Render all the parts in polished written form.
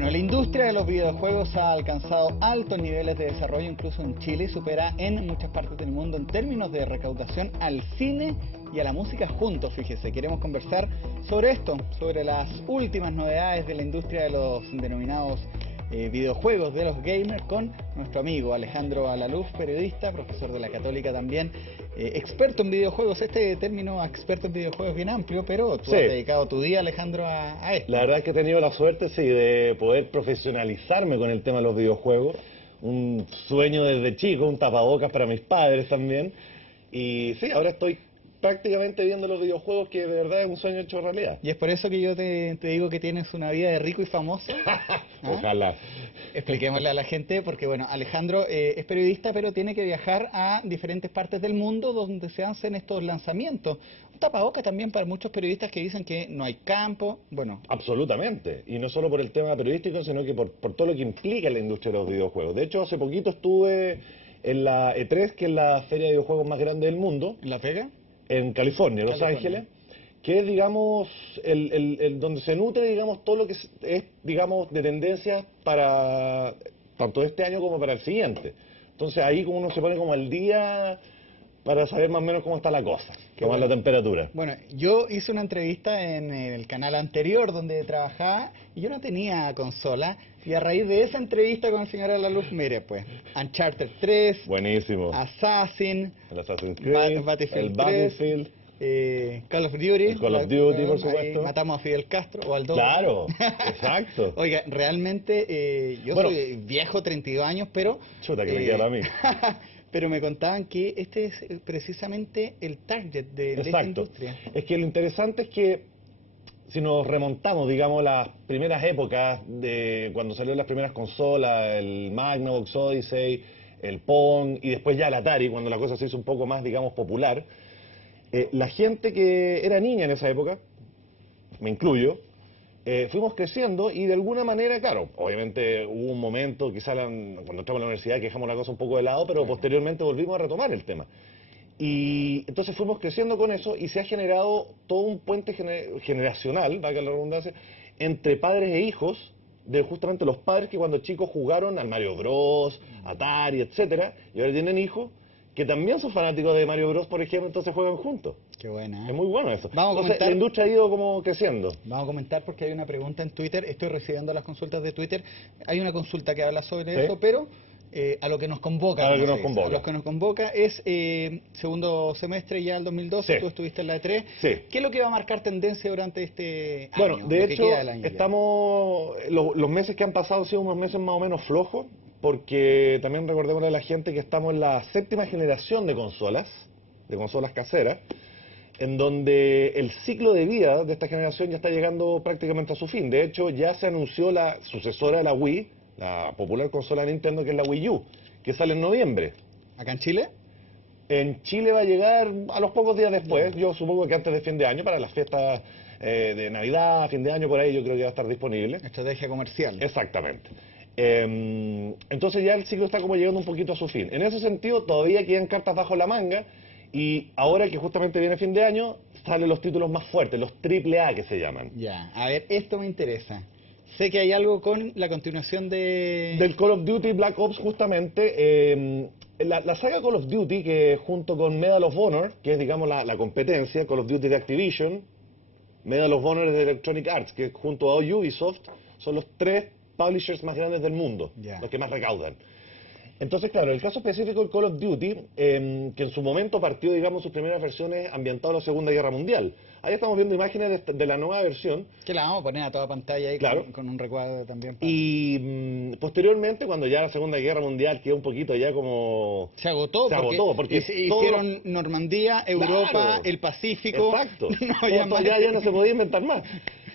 Bueno, la industria de los videojuegos ha alcanzado altos niveles de desarrollo, incluso en Chile, y supera en muchas partes del mundo en términos de recaudación al cine y a la música juntos. Fíjese, queremos conversar sobre esto, sobre las últimas novedades de la industria de los denominados videojuegos, de los gamers, con nuestro amigo Alejandro Alaluf, periodista, profesor de la Católica también, experto en videojuegos. Este término experto en videojuegos es bien amplio, pero tú has dedicado tu día, Alejandro, a esto. La verdad es que he tenido la suerte, sí, de poder profesionalizarme con el tema de los videojuegos. Un sueño desde chico, un tapabocas para mis padres también. Y sí, ahora estoy prácticamente viendo los videojuegos, que de verdad es un sueño hecho realidad. Y es por eso que yo te digo que tienes una vida de rico y famoso. Ojalá. Expliquémosle a la gente, porque bueno, Alejandro es periodista, pero tiene que viajar a diferentes partes del mundo donde se hacen estos lanzamientos. Un tapabocas también para muchos periodistas que dicen que no hay campo, bueno. Absolutamente, y no solo por el tema periodístico, sino que por todo lo que implica la industria de los videojuegos. De hecho, hace poquito estuve en la E3, que es la feria de videojuegos más grande del mundo. ¿En Las Vegas? En California, Los Ángeles, que es, digamos, donde se nutre, digamos, todo lo que es, digamos, de tendencias para tanto este año como para el siguiente. Entonces ahí como uno se pone como al día para saber más o menos cómo está la cosa, cómo es la temperatura. Bueno, yo hice una entrevista en el canal anterior donde trabajaba y yo no tenía consola, y a raíz de esa entrevista con el señor Alaluf, mire pues, Uncharted 3, buenísimo, Assassin's Creed, Battlefield el Battlefield, 3, Call of Duty, por supuesto. Matamos a Fidel Castro o al Dodo. Claro, exacto. Oiga, realmente yo soy viejo, 32 años, pero... Chuta, que me queda a mí. Pero me contaban que este es precisamente el target de esta industria. Es que lo interesante es que si nos remontamos, digamos, las primeras épocas de cuando salieron las primeras consolas, el Magnavox Odyssey, el Pong y después ya el Atari, cuando la cosa se hizo un poco más, digamos, popular, la gente que era niña en esa época, me incluyo, fuimos creciendo y de alguna manera, claro, obviamente hubo un momento, quizá cuando entramos a la universidad que dejamos la cosa un poco de lado, pero posteriormente volvimos a retomar el tema. Y entonces fuimos creciendo con eso y se ha generado todo un puente generacional, valga la redundancia, entre padres e hijos, de justamente los padres que cuando chicos jugaron al Mario Bros, Atari, etcétera, y ahora tienen hijos que también son fanáticos de Mario Bros, por ejemplo, entonces juegan juntos. Qué buena, Es muy bueno eso. Vamos a comentar. La industria ha ido como creciendo. Vamos a comentar porque hay una pregunta en Twitter. Estoy recibiendo las consultas de Twitter. Hay una consulta que habla sobre eso, pero a lo que nos convoca. A lo que nos convoca es segundo semestre ya el 2012. Tú estuviste en la E3. ¿Qué es lo que va a marcar tendencia durante este año? Bueno, de hecho, estamos los meses que han pasado han sido unos meses más o menos flojos, porque también recordemos a la gente que estamos en la 7ª generación de consolas caseras, en donde el ciclo de vida de esta generación ya está llegando prácticamente a su fin. De hecho, ya se anunció la sucesora de la Wii, la popular consola de Nintendo, que es la Wii U, que sale en noviembre. ¿Acá en Chile? En Chile va a llegar a los pocos días después, yo supongo que antes de fin de año, para las fiestas de Navidad, fin de año, por ahí yo creo que va a estar disponible. Estrategia comercial. Exactamente. Entonces ya el ciclo está como llegando un poquito a su fin. En ese sentido, todavía quedan cartas bajo la manga, y ahora que justamente viene fin de año, salen los títulos más fuertes, los AAA que se llaman. Ya, a ver, esto me interesa. Sé que hay algo con la continuación del Call of Duty Black Ops, justamente. La saga Call of Duty, que junto con Medal of Honor, que es, digamos, la competencia, Call of Duty de Activision, Medal of Honor de Electronic Arts, que junto a Ubisoft son los 3 publishers más grandes del mundo, los que más recaudan. Entonces, claro, el caso específico del Call of Duty, que en su momento partió, digamos, sus primeras versiones ambientado a la Segunda Guerra Mundial. Ahí estamos viendo imágenes de la nueva versión. Que la vamos a poner a toda pantalla ahí, claro, con un recuadro también. Y posteriormente, cuando ya la Segunda Guerra Mundial quedó un poquito ya como... Se agotó, porque hicieron Normandía, Europa, el Pacífico. Exacto. Ya no se podía inventar más.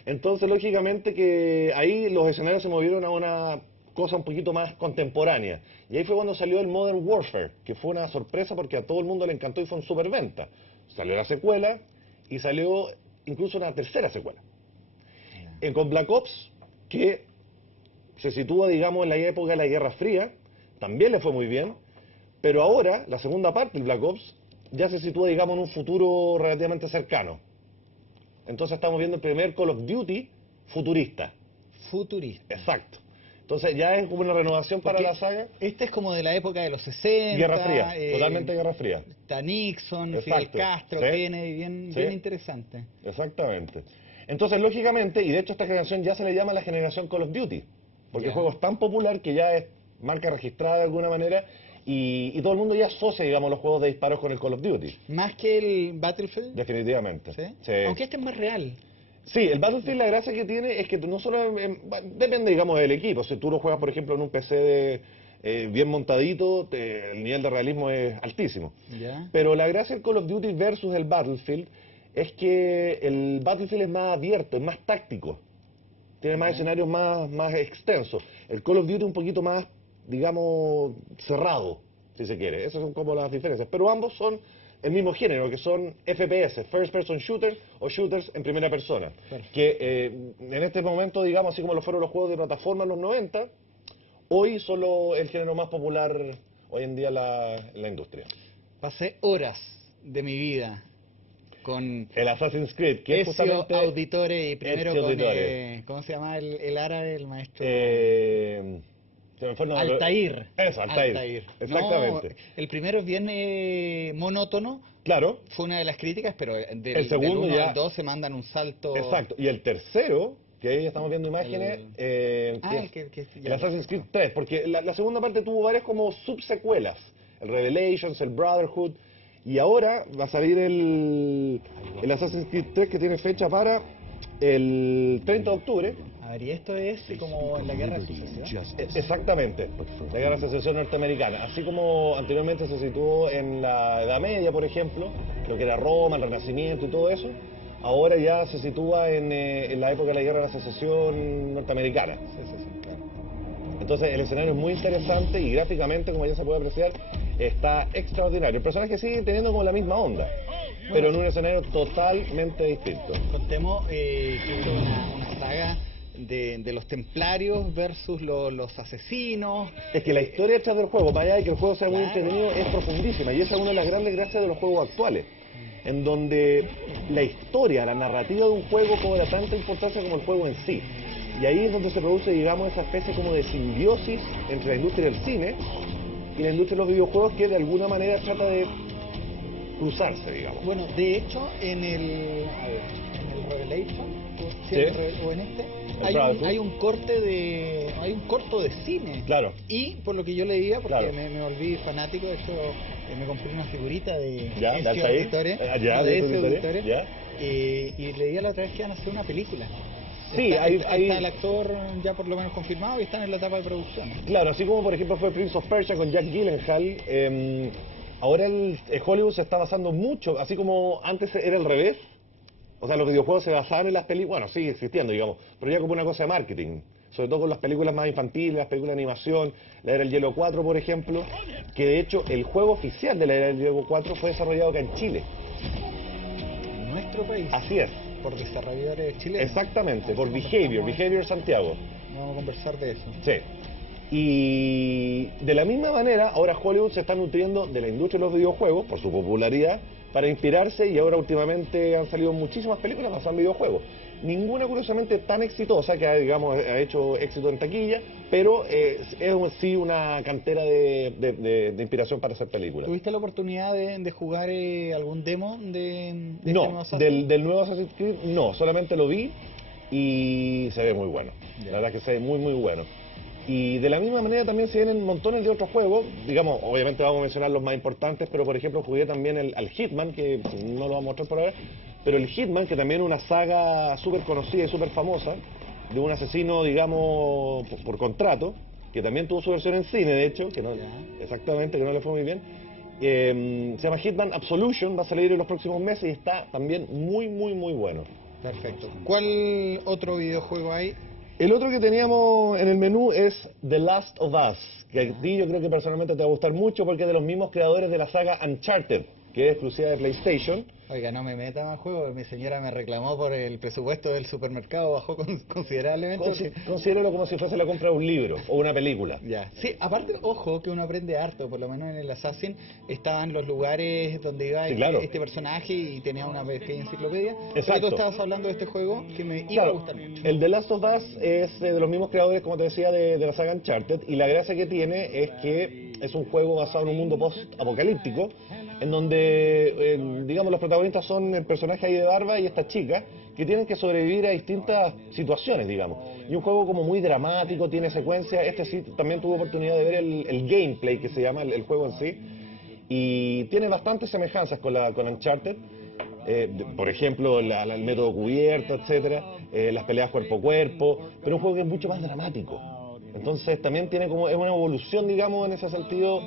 Entonces, lógicamente que ahí los escenarios se movieron a una cosa un poquito más contemporánea. Y ahí fue cuando salió el Modern Warfare, que fue una sorpresa porque a todo el mundo le encantó y fue un superventa. Salió la secuela y salió incluso una tercera secuela. Con Black Ops, que se sitúa, digamos, en la época de la Guerra Fría, también le fue muy bien, pero ahora, la segunda parte del Black Ops, ya se sitúa, digamos, en un futuro relativamente cercano. Entonces estamos viendo el primer Call of Duty futurista. Futurista. Exacto. Entonces ya es como una renovación para Porque la saga. este es como de la época de los 60. Guerra Fría, totalmente Guerra Fría. Está Nixon, Fidel Exacto. Castro, Sí. Kennedy, bien, Sí. bien interesante. Exactamente. Entonces, lógicamente, y de hecho esta generación ya se le llama la generación Call of Duty, porque Ya. el juego es tan popular que ya es marca registrada de alguna manera y todo el mundo ya asocia, digamos, los juegos de disparos con el Call of Duty. Más que el Battlefield. Definitivamente. ¿Sí? Sí. Aunque este es más real. Sí, el Battlefield la gracia que tiene es que tú no solo, depende digamos del equipo, si tú lo juegas por ejemplo en un PC bien montadito, el nivel de realismo es altísimo. Ya. Pero la gracia del Call of Duty versus el Battlefield es que el Battlefield es más abierto, es más táctico, tiene más escenarios más extensos. El Call of Duty un poquito más, digamos, cerrado, si se quiere. Esas son como las diferencias. Pero ambos son el mismo género, que son FPS, First Person Shooters o Shooters en primera persona. Perfecto. Que en este momento, digamos, así como lo fueron los juegos de plataforma en los 90, hoy son el género más popular hoy en día en la industria. Pasé horas de mi vida con El Assassin's Creed, que es Ezio justamente... Auditore y primero Ezio con, Auditore. ¿cómo se llama el árabe, el maestro? Se me fue el nombre. Altair. Eso, Altair. Exactamente. No, el primero es bien monótono, Claro, fue una de las críticas, pero El segundo del 1 ya- al 2 se mandan un salto. exacto. Y el tercero, que ahí estamos viendo imágenes, que el es que el Assassin's Creed 3, porque la segunda parte tuvo varias como subsecuelas, el Revelations, el Brotherhood, y ahora va a salir el Assassin's Creed 3 que tiene fecha para el 30 de octubre. A ver, y esto es como en la guerra de sucesión. Exactamente, la guerra de secesión norteamericana. Así como anteriormente se situó en la Edad Media, por ejemplo, lo que era Roma, el Renacimiento y todo eso, ahora ya se sitúa en la época de la guerra de la secesión norteamericana. Sí, claro. Entonces el escenario es muy interesante y gráficamente, como ya se puede apreciar, está extraordinario. El personaje sigue teniendo como la misma onda, pero en un escenario totalmente distinto. Contemos que esto es una saga de los templarios versus los asesinos. Es que la historia detrás del juego, más allá de que el juego sea muy Claro. entretenido, es profundísima y esa es una de las grandes gracias de los juegos actuales, en donde la historia, la narrativa de un juego cobra tanta importancia como el juego en sí. Y ahí es donde se produce, digamos, esa especie como de simbiosis entre la industria del cine y la industria de los videojuegos que de alguna manera trata de cruzarse, digamos. Bueno, de hecho, en el Revelation, Sí. o en este, El Brotherhood. hay un corto de cine. Claro. Y por lo que yo leía, porque Claro. me volví fanático, de hecho, me compré una figurita de Ya, de Ezio Altair. Auditore, Ya, no, de de Ezio Ezio Auditore, Auditore, ya. y leía la otra vez que iban a hacer una película. Sí, está hay- el actor ya por lo menos confirmado y están en la etapa de producción. Claro, así como por ejemplo fue Prince of Persia con Jack Gyllenhaal, ahora Hollywood se está basando mucho, así como antes era al revés, o sea, los videojuegos se basaban en las películas, bueno, sigue existiendo, digamos, pero ya como una cosa de marketing, sobre todo con las películas más infantiles, las películas de animación, la Era del Hielo 4, por ejemplo, que de hecho el juego oficial de la Era del Hielo 4 fue desarrollado acá en Chile. En nuestro país, Así es, por desarrolladores chilenos. exactamente, Así por conversamos- Behavior Santiago. Vamos a conversar de eso. Sí. Y de la misma manera, ahora Hollywood se está nutriendo de la industria de los videojuegos, por su popularidad, para inspirarse y ahora últimamente han salido muchísimas películas basadas en videojuegos. Ninguna curiosamente tan exitosa que digamos ha hecho éxito en taquilla, pero es sí una cantera de inspiración para hacer películas. ¿Tuviste la oportunidad de jugar algún demo de este No, nuevo Assassin's? del nuevo Assassin's Creed no, solamente lo vi y se ve muy bueno. Ya. La verdad que se ve muy muy bueno. Y de la misma manera también se vienen montones de otros juegos, digamos, obviamente vamos a mencionar los más importantes, pero por ejemplo jugué también al Hitman, que no lo vamos a mostrar por ahora, pero el Hitman, que también es una saga súper conocida y súper famosa, de un asesino, digamos, por contrato, que también tuvo su versión en cine, de hecho, que no, Ya. exactamente, que no le fue muy bien. Se llama Hitman Absolution, va a salir en los próximos meses y está también muy, muy, muy bueno. Perfecto. ¿Cuál otro videojuego hay? El otro que teníamos en el menú es The Last of Us, que a ti yo creo que personalmente te va a gustar mucho porque es de los mismos creadores de la saga Uncharted, que es exclusiva de PlayStation. Oiga, no me meta más juego, mi señora me reclamó por el presupuesto del supermercado, bajó considerablemente. Considéralo como si fuese la compra de un libro o una película. Ya. Sí, aparte, ojo, que uno aprende harto, por lo menos en el Assassin estaban los lugares donde iba Sí, claro. este personaje y tenía una pequeña enciclopedia. Exacto. Pero tú estabas hablando de este juego que me iba a gustar mucho. El The Last of Us es de los mismos creadores, como te decía, de la saga Uncharted, y la gracia que tiene es que es un juego basado en un mundo post-apocalíptico, en donde, digamos, los protagonistas son el personaje ahí de barba y esta chica, que tienen que sobrevivir a distintas situaciones, digamos. Y un juego como muy dramático, tiene secuencias. Este sí, también tuve oportunidad de ver el gameplay, que se llama el juego en sí, y tiene bastantes semejanzas con Uncharted. Por ejemplo, el método cubierto, etcétera, las peleas cuerpo a cuerpo, pero un juego que es mucho más dramático. Entonces también tiene como, es una evolución, digamos, en ese sentido,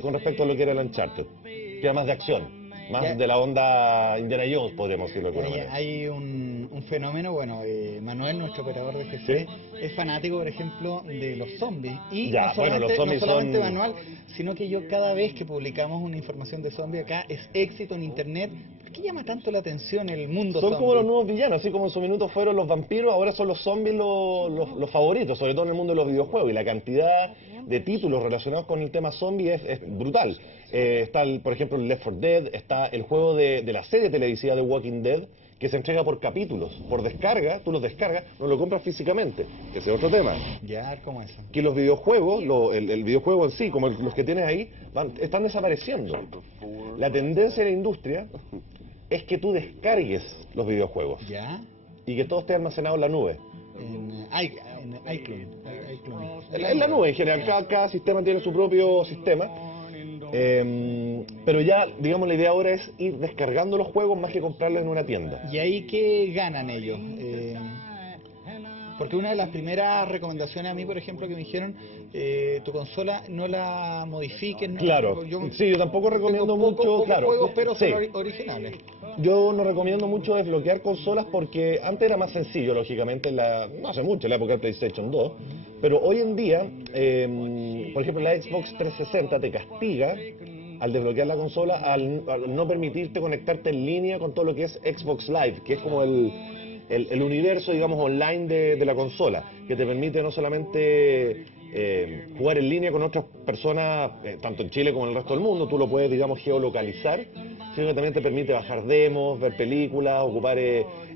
con respecto a lo que era el Uncharted, que era más de acción, más de la onda Indiana Jones, podríamos decirlo de alguna manera. Hay un fenómeno, bueno, Manuel, nuestro operador de GC, ¿Sí? es fanático, por ejemplo, de los zombies. Y Ya, no solamente, bueno, los zombies no solamente son... Manuel, sino que yo cada vez que publicamos una información de zombies acá, es éxito en internet. ¿Por qué llama tanto la atención el mundo Son zombie? como los nuevos villanos, así como en su minuto fueron los vampiros, ahora son los zombies los favoritos, sobre todo en el mundo de los videojuegos, y la cantidad de títulos relacionados con el tema zombie es brutal. Está, por ejemplo, el Left 4 Dead, está el juego de la serie televisiva de Walking Dead, que se entrega por capítulos, por descarga, tú los descargas, no lo compras físicamente, ese es otro tema. Ya, ¿cómo eso? Que los videojuegos, el videojuego en sí, como los que tienes ahí, están desapareciendo. La tendencia de la industria es que tú descargues los videojuegos Ya. y que todo esté almacenado en la nube. En iCloud. En la nube en general, cada sistema tiene su propio sistema. Pero ya, digamos, la idea ahora es ir descargando los juegos más que comprarlos en una tienda. ¿Y ahí qué ganan ellos? Porque una de las primeras recomendaciones a mí, por ejemplo, que me dijeron, tu consola no la modifiques. No, Claro, sí, yo tampoco recomiendo mucho, claro, juegos, pero sí. son originales. Yo no recomiendo mucho desbloquear consolas porque antes era más sencillo, lógicamente, no hace mucho, en la época del PlayStation 2, pero hoy en día, por ejemplo, la Xbox 360 te castiga al desbloquear la consola, al no permitirte conectarte en línea con todo lo que es Xbox Live, que es como el universo, digamos, online de la consola, que te permite no solamente jugar en línea con otras personas, tanto en Chile como en el resto del mundo, tú lo puedes, digamos, geolocalizar, sino que también te permite bajar demos, ver películas, ocupar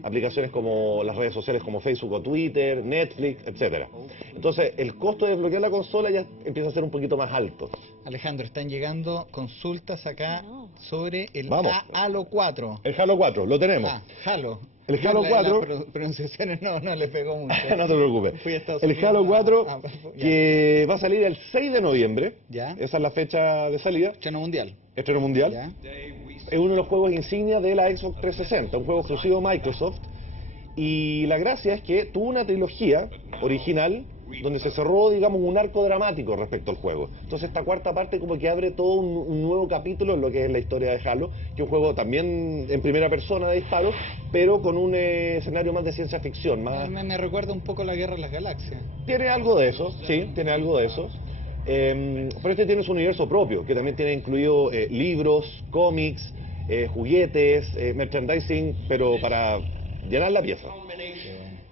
aplicaciones como las redes sociales como Facebook o Twitter, Netflix, etcétera. Entonces, el costo de desbloquear la consola ya empieza a ser un poquito más alto. Alejandro, están llegando consultas acá sobre el Vamos. Halo 4. El Halo 4, lo tenemos. Halo. El Halo 4... Las pronunciaciones no le pegó mucho. No te preocupes. Fui a Estados El Unidos. Halo 4, Ya. que va a salir el 6 de noviembre. Ya. Esa es la fecha de salida. Estreno mundial. Estreno mundial. Ya. Es uno de los juegos insignia de la Xbox 360, un juego exclusivo de Microsoft. Y la gracia es que tuvo una trilogía original donde se cerró, digamos, un arco dramático respecto al juego. Entonces esta cuarta parte como que abre todo un nuevo capítulo en lo que es la historia de Halo, que es un juego también en primera persona de disparos, pero con un escenario más de ciencia ficción. Más... Me recuerda un poco la Guerra de las Galaxias. Tiene algo de eso, sí, tiene algo de eso. Pero este tiene su universo propio, que también tiene incluido libros, cómics, juguetes, merchandising, pero para llenar la pieza.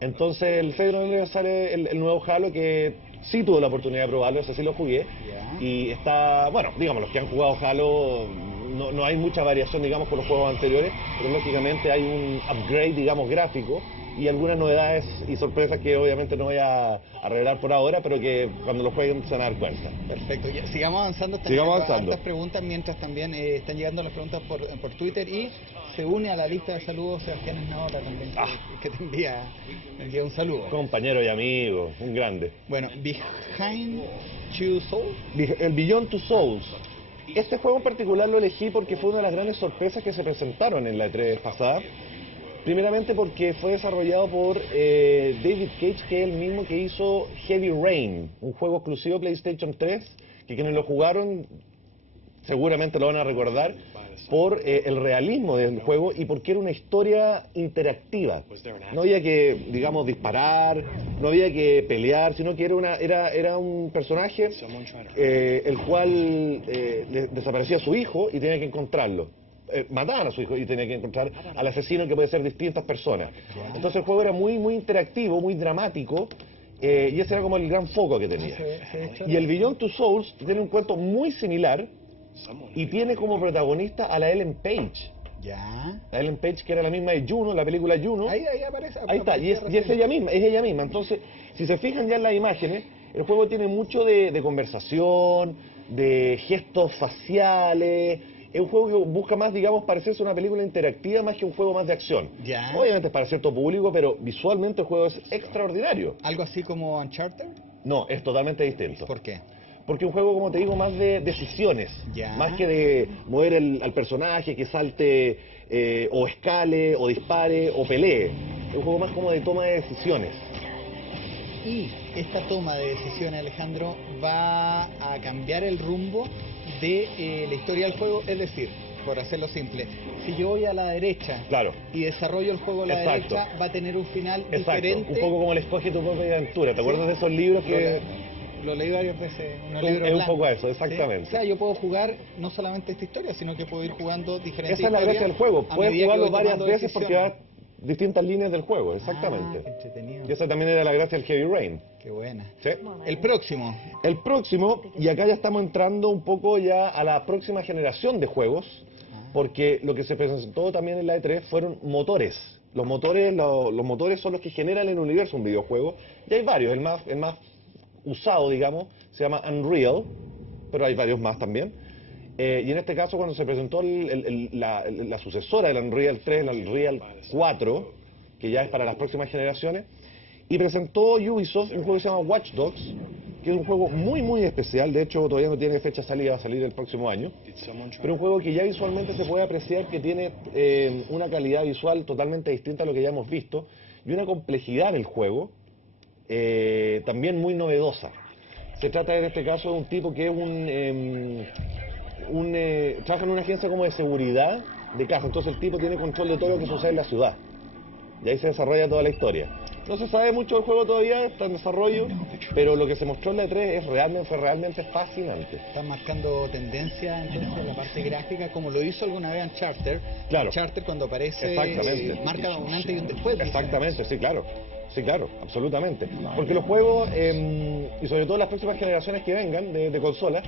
Entonces el 6 de noviembre sale el nuevo Halo, que sí tuve la oportunidad de probarlo, ese sí lo jugué. Y está, bueno, digamos, los que han jugado Halo, no hay mucha variación, digamos, con los juegos anteriores, pero lógicamente hay un upgrade, digamos, gráfico y algunas novedades y sorpresas que obviamente no voy a revelar por ahora, pero que cuando lo jueguen se van a dar cuenta. Perfecto, ya, sigamos avanzando. Sigamos avanzando. Hartas preguntas, mientras también están llegando las preguntas por Twitter, y se une a la lista de saludos Sebastián Esnaola también, que te envía un saludo. Compañero y amigo, un grande. Bueno, Behind Two Souls. El Beyond Two Souls. Este juego en particular lo elegí porque fue una de las grandes sorpresas que se presentaron en la E3 pasada. Primeramente porque fue desarrollado por David Cage, que es el mismo que hizo Heavy Rain, un juego exclusivo de PlayStation 3, que quienes lo jugaron seguramente lo van a recordar por el realismo del juego y porque era una historia interactiva. No había que, digamos, disparar, no había que pelear, sino que era un personaje el cual desaparecía su hijo y tenía que encontrarlo. mataban a su hijo y tenía que encontrar al asesino, que puede ser distintas personas. Entonces el juego era muy, muy interactivo, muy dramático, y ese era como el gran foco que tenía. Y el Beyond Two Souls tiene un cuento muy similar y tiene como protagonista a la Ellen Page. Ya. La Ellen Page, que era la misma de Juno, la película Juno. Ahí aparece. Ahí está, y es ella misma, es ella misma. Entonces, si se fijan ya en las imágenes, el juego tiene mucho de conversación, de gestos faciales. Es un juego que busca más, digamos, parecerse una película interactiva más que un juego más de acción. Ya. Obviamente es para cierto público, pero visualmente el juego es extraordinario. ¿Algo así como Uncharted? No, es totalmente distinto. ¿Por qué? Porque es un juego, como te digo, más de decisiones. Ya. Más que de mover al personaje, que salte o escale, o dispare, o pelee. Es un juego más como de toma de decisiones. Y esta toma de decisiones, Alejandro, va a cambiar el rumbo de la historia del juego. Es decir, por hacerlo simple, si yo voy a la derecha Claro. y desarrollo el juego a la Exacto. derecha, va a tener un final Exacto, diferente. un poco como el Escoge tu propia aventura. ¿Te Sí. acuerdas de esos libros que...? Lo leí varias veces. Es un poco eso, exactamente. ¿Sí? O sea, yo puedo jugar no solamente esta historia, sino que puedo ir jugando diferentes Esa es la gracia del juego. a Puedes medida que jugarlo voy varias tomando veces porque decisiones. da distintas líneas del juego, exactamente. Ah, qué entretenido. Y esa también era la gracia del Heavy Rain. Qué buena. ¿Sí? El próximo. El próximo, y acá ya estamos entrando un poco ya a la próxima generación de juegos, porque lo que se presentó también en la E3 fueron motores. Los motores son los que generan en el universo un videojuego, y hay varios. El más usado, digamos, se llama Unreal, pero hay varios más también. Y en este caso, cuando se presentó la sucesora del Unreal 3, el Unreal 4, que ya es para las próximas generaciones, y presentó Ubisoft un juego que se llama Watch Dogs, que es un juego muy, muy especial. De hecho, todavía no tiene fecha de salida, va a salir el próximo año. Pero un juego que ya visualmente se puede apreciar que tiene una calidad visual totalmente distinta a lo que ya hemos visto, y una complejidad en el juego también muy novedosa. Se trata en este caso de un tipo que es trabaja en una agencia como de seguridad de casa. Entonces el tipo tiene control de todo lo que sucede en la ciudad. Y ahí se desarrolla toda la historia. No se sabe mucho del juego todavía, está en desarrollo, pero lo que se mostró en la E3 fue realmente fascinante. Están marcando tendencia entonces en la parte gráfica, como lo hizo alguna vez Uncharted. Claro. Uncharted cuando aparece Exactamente. marca un antes y un después. Exactamente, sí, claro. Sí, claro, absolutamente. Porque los juegos, y sobre todo las próximas generaciones que vengan de consolas,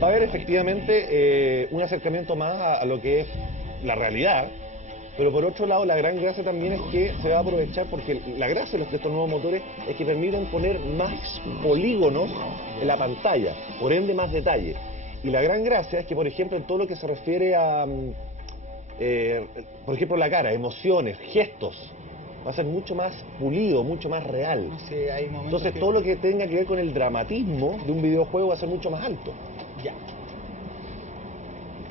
va a haber efectivamente un acercamiento más a lo que es la realidad. Pero por otro lado, la gran gracia también es que se va a aprovechar, porque la gracia de estos nuevos motores es que permiten poner más polígonos en la pantalla, por ende más detalle. Y la gran gracia es que, por ejemplo, en todo lo que se refiere a, por ejemplo, la cara, emociones, gestos, va a ser mucho más pulido, mucho más real. No sé, hay momentos Entonces que- todo lo que tenga que ver con el dramatismo de un videojuego va a ser mucho más alto. Ya.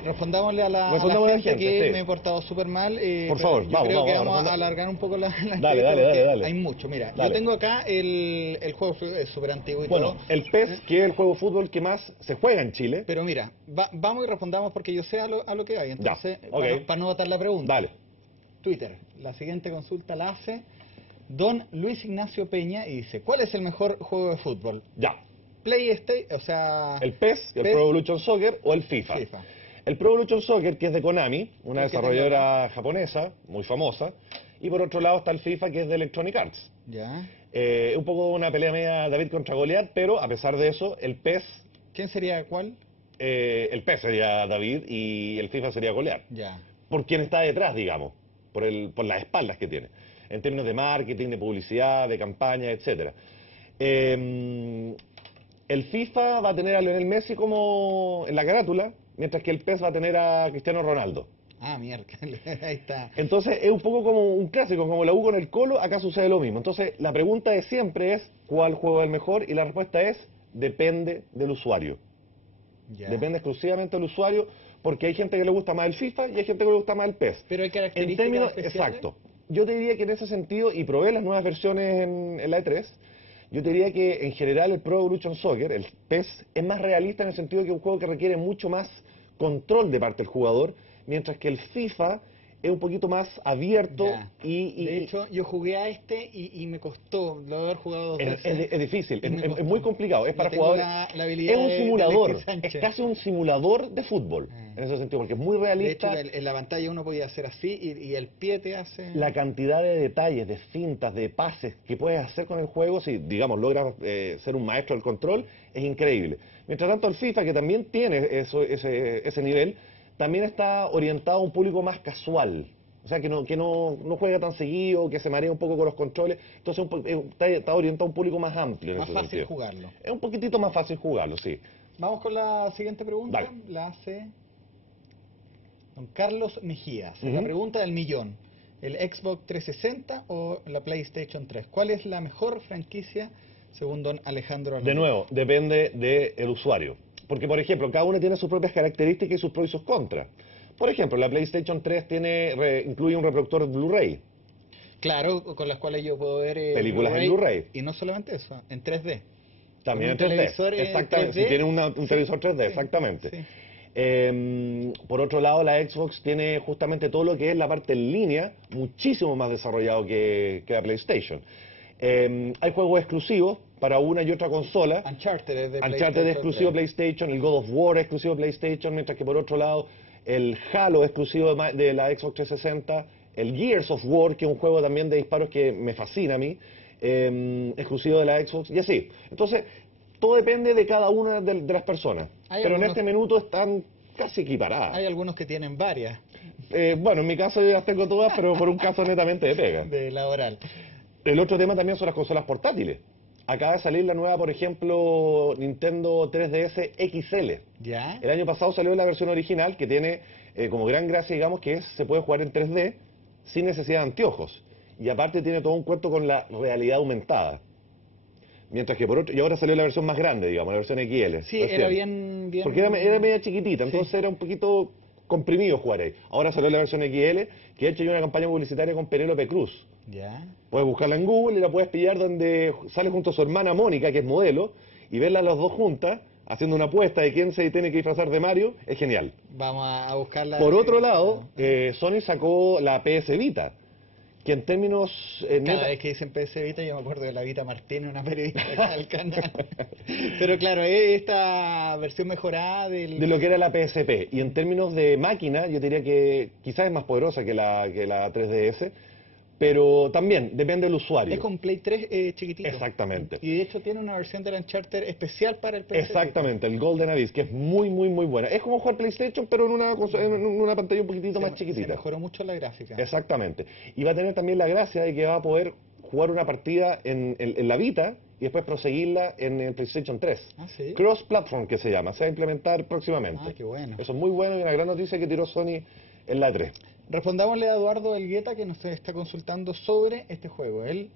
Respondámosle a la Respondámosle a la gente gente, que sí. me he portado súper mal. Por pero favor, yo vamos, creo que vamos, vamos a responda- alargar un poco la Dale, entrevista dale, porque dale. hay mucho. Mira, Dale. yo tengo acá el juego es súper antiguo y Bueno, todo. el PES, que es el juego de fútbol que más se juega en Chile. Pero mira, vamos y respondamos porque yo sé a lo que hay. Entonces, ok. para no botar la pregunta. Dale. Twitter, la siguiente consulta la hace don Luis Ignacio Peña y dice, ¿cuál es el mejor juego de fútbol? Ya. PlayStation, o sea... El PES, el PES, Pro Evolution Soccer o el FIFA. FIFA. El Pro Evolution Soccer, que es de Konami, una ¿Y qué desarrolladora japonesa, muy famosa. Y por otro lado está el FIFA, que es de Electronic Arts. Ya. Un poco una pelea media David contra Goliat, pero a pesar de eso, el PES, ¿Quién sería cuál? el PES sería David y el FIFA sería Goliat. Ya. Por quien está detrás, digamos, por las espaldas que tiene, en términos de marketing, de publicidad, de campaña, etcétera. El FIFA va a tener a Lionel Messi como en la carátula, mientras que el PES va a tener a Cristiano Ronaldo. Ah, mierda, ahí está. Entonces es un poco como un clásico, como la U con el Colo, acá sucede lo mismo. Entonces la pregunta de siempre es, ¿cuál juego es el mejor? Y la respuesta es, depende del usuario. Ya. Depende exclusivamente del usuario, porque hay gente que le gusta más el FIFA y hay gente que le gusta más el PES. Pero hay En características términos, especiales. exacto. Yo te diría que en ese sentido, y probé las nuevas versiones en la E3, yo te diría que en general el Pro Evolution Soccer, el PES, es más realista en el sentido de que es un juego que requiere mucho más control de parte del jugador, mientras que el FIFA es un poquito más abierto Ya. De hecho, yo jugué a este y me costó, lo haber jugado dos veces. es difícil, Y me es costó. muy complicado, es No para tengo jugadores. la habilidad Es un de simulador, Alexis Sánchez. es casi un simulador de fútbol, en ese sentido, porque es muy De hecho, realista. en la pantalla uno podía hacer así y el pie te hace... La cantidad de detalles, de fintas, de pases que puedes hacer con el juego, si, digamos, logras ser un maestro del control, es increíble. Mientras tanto, el FIFA, que también tiene ese nivel, también está orientado a un público más casual. O sea, que no juega tan seguido, que se marea un poco con los controles. Entonces, está orientado a un público más amplio en Más ese fácil sentido. jugarlo. Es un poquitito más fácil jugarlo, sí. Vamos con la siguiente pregunta. Dale. La hace don Carlos Mejías. Ujú. La pregunta del millón. ¿El Xbox 360 o la PlayStation 3? ¿Cuál es la mejor franquicia según don Alejandro De Arnaiz? nuevo, depende del usuario. Porque, por ejemplo, cada uno tiene sus propias características y sus pros y sus contras. Por ejemplo, la PlayStation 3 incluye un reproductor Blu-ray. Claro, con las cuales yo puedo ver Películas en Blu-ray. Y no solamente eso, en 3D. También en Con un 3D. televisor, Exactamente. 3D. Si tiene un Sí, televisor 3D, sí, exactamente. sí. Por otro lado, la Xbox tiene justamente todo lo que es la parte en línea, muchísimo más desarrollado que la PlayStation. Hay juegos exclusivos para una y otra consola. Uncharted es de Uncharted es exclusivo 3. PlayStation, el God of War es exclusivo PlayStation, mientras que por otro lado el Halo es exclusivo de la Xbox 360, el Gears of War, que es un juego también de disparos que me fascina a mí, exclusivo de la Xbox, y así. Entonces, todo depende de cada una de las personas. Hay Pero en algunos- este minuto están casi equiparadas. Hay algunos que tienen varias Bueno, en mi caso yo las tengo todas, pero por un caso netamente de pega. de laboral. El otro tema también son las consolas portátiles. Acaba de salir la nueva, por ejemplo, Nintendo 3DS XL. ¿Ya? El año pasado salió la versión original que tiene como gran gracia, digamos, que se puede jugar en 3D sin necesidad de anteojos. Y aparte tiene todo un cuento con la realidad aumentada. Mientras que por otro, y ahora salió la versión más grande, digamos, la versión XL. Sí, recién. era bien... Porque era media chiquitita, Sí. entonces era un poquito comprimido jugar ahí. Ahora salió la versión XL, que de hecho hay una campaña publicitaria con Penélope Cruz. ¿Ya? Puedes buscarla en Google y la puedes pillar donde sale junto a su hermana Mónica, que es modelo, y verla las dos juntas, haciendo una apuesta de quién se tiene que disfrazar de Mario, es genial. Vamos a buscarla. Por otro lado, Sony sacó la PS Vita, que en términos Cada vez que dicen PS Vita yo me acuerdo de la Vita Martínez, una periodista acá del canal. Pero claro, esta versión mejorada del... de lo que era la PSP. Y en términos de máquina, yo diría que quizás es más poderosa que la 3DS, pero también depende del usuario. Es con Play 3 chiquitito. Exactamente. Y de hecho tiene una versión del Uncharted especial para el PS Exactamente, el Golden Abyss, que es muy, muy, muy buena. Es como jugar PlayStation, pero en una pantalla un poquitito más Se chiquitita. mejoró mucho la gráfica. Exactamente. Y va a tener también la gracia de que va a poder jugar una partida en la Vita y después proseguirla en el PlayStation 3. Ah, ¿sí? Cross-platform que se llama, se va a implementar próximamente. Ah, qué bueno. Eso es muy bueno y una gran noticia que tiró Sony en la 3. Respondámosle a Eduardo Elgueta que nos está consultando sobre este juego. Él,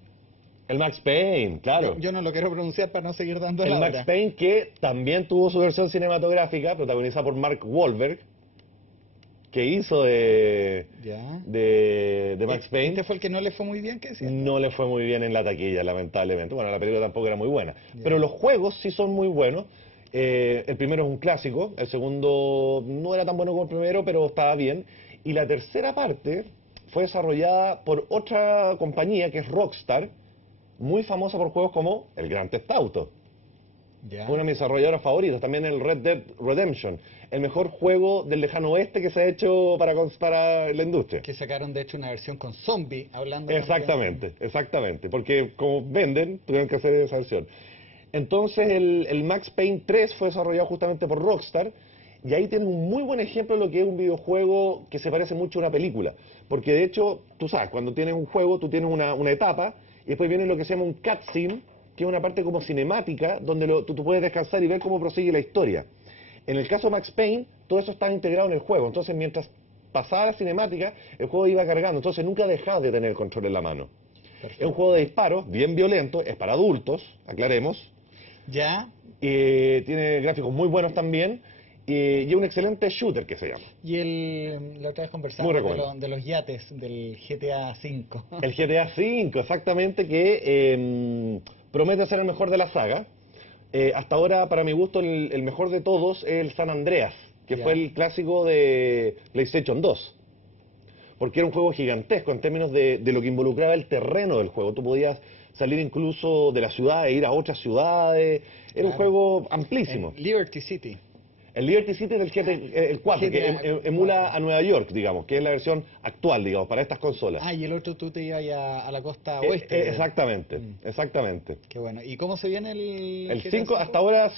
El Max Payne, claro. yo no lo quiero pronunciar para no seguir dando El la Max hora. Payne que también tuvo su versión cinematográfica, protagonizada por Mark Wahlberg, que hizo Ya. de Max Payne. Este fue el que no le fue muy bien, ¿qué decía? No le fue muy bien en la taquilla, lamentablemente. Bueno, la película tampoco era muy buena. Pero los juegos sí son muy buenos. El primero es un clásico, el segundo no era tan bueno como el primero, pero estaba bien. Y la tercera parte fue desarrollada por otra compañía que es Rockstar, muy famosa por juegos como el Grand Theft Auto. Ya. Uno de mis desarrolladores favoritos, también el Red Dead Redemption, el mejor juego del lejano oeste que se ha hecho para la industria. Que sacaron de hecho una versión con zombie, hablando Exactamente, exactamente, porque como venden, tuvieron que hacer esa versión. Entonces el Max Payne 3 fue desarrollado justamente por Rockstar, y ahí tiene un muy buen ejemplo de lo que es un videojuego que se parece mucho a una película. Porque de hecho, tú sabes, cuando tienes un juego, tú tienes una etapa, y después viene lo que se llama un cutscene, que es una parte como cinemática, donde tú puedes descansar y ver cómo prosigue la historia. En el caso de Max Payne, todo eso está integrado en el juego. Entonces, mientras pasaba la cinemática, el juego iba cargando. Entonces, nunca dejabas de tener el control en la mano. Perfecto. Es un juego de disparos, bien violento, es para adultos, aclaremos. Ya. Tiene gráficos muy buenos también. Y es un excelente shooter que se llama. Y la otra vez conversamos Muy de, recomendable. de los yates del GTA V. El GTA V, exactamente, que promete ser el mejor de la saga. Hasta ahora, para mi gusto, el mejor de todos es el San Andreas, que Ya. fue el clásico de PlayStation 2. porque era un juego gigantesco en términos de lo que involucraba el terreno del juego. Tú podías salir incluso de la ciudad e ir a otras ciudades. Era un juego amplísimo. Liberty City. El Liberty City es el 4, que emula a Nueva York, digamos, que es la versión actual, digamos, para estas consolas. Ah, y el otro tú te ibas a la costa oeste. Exactamente, exactamente. Qué bueno. ¿Y cómo se viene el 5? Hasta ahora